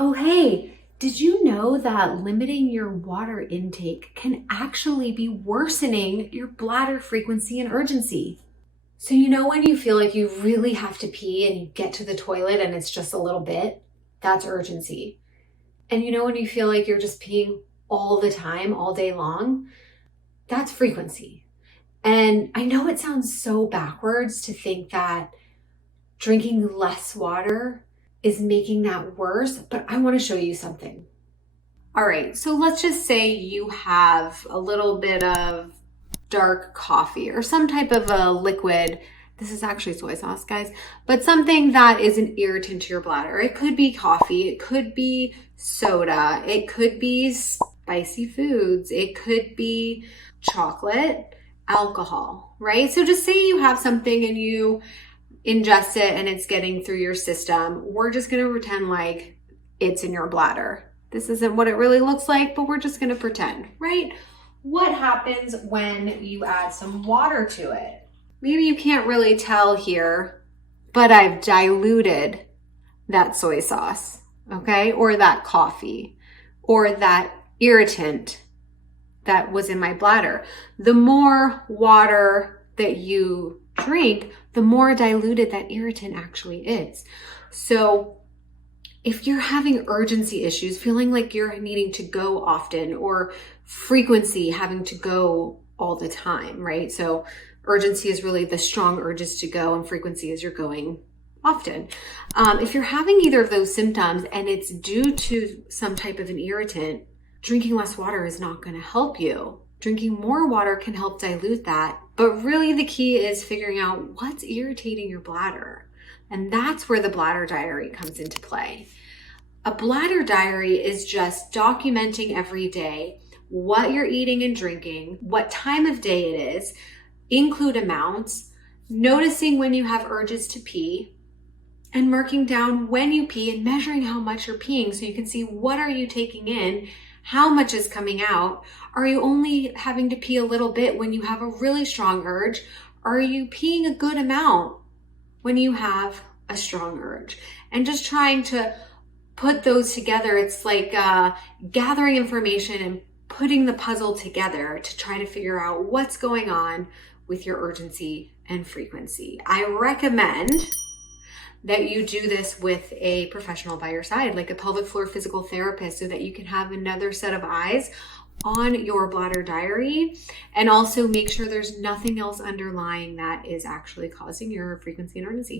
Oh, hey, did you know that limiting your water intake can actually be worsening your bladder frequency and urgency? So, when you feel like you really have to pee and you get to the toilet and it's just a little bit, that's urgency. And when you feel like you're just peeing all the time, all day long, that's frequency. And I know it sounds so backwards to think that drinking less water is making that worse, but I want to show you something. All right, so let's just say you have a little bit of dark coffee or some type of a liquid. This is actually soy sauce, guys, but something that is an irritant to your bladder. It could be coffee, it could be soda, it could be spicy foods, it could be chocolate, alcohol, right? So just say you have something and you ingest it and it's getting through your system. We're just going to pretend like it's in your bladder. This isn't what it really looks like, but we're just going to pretend, right? What happens when you add some water to it? Maybe you can't really tell here, but I've diluted that soy sauce, okay? Or that coffee, or that irritant that was in my bladder. The more water that you drink, the more diluted that irritant actually is. So if you're having urgency issues, feeling like you're needing to go often, or frequency, having to go all the time, right? So urgency is really the strong urges to go, and frequency is you're going often. If you're having either of those symptoms and it's due to some type of an irritant, drinking less water is not going to help you. Drinking more water can help dilute that. But really the key is figuring out what's irritating your bladder. And that's where the bladder diary comes into play. A bladder diary is just documenting every day what you're eating and drinking, what time of day it is, include amounts, noticing when you have urges to pee, and marking down when you pee and measuring how much you're peeing so you can see what are you taking in, how much is coming out. Are you only having to pee a little bit when you have a really strong urge? Are you peeing a good amount when you have a strong urge? And just trying to put those together. It's like gathering information and putting the puzzle together to try to figure out what's going on with your urgency and frequency. I recommend that you do this with a professional by your side, like a pelvic floor physical therapist, so that you can have another set of eyes on your bladder diary, and also make sure there's nothing else underlying that is actually causing your frequency and urgency.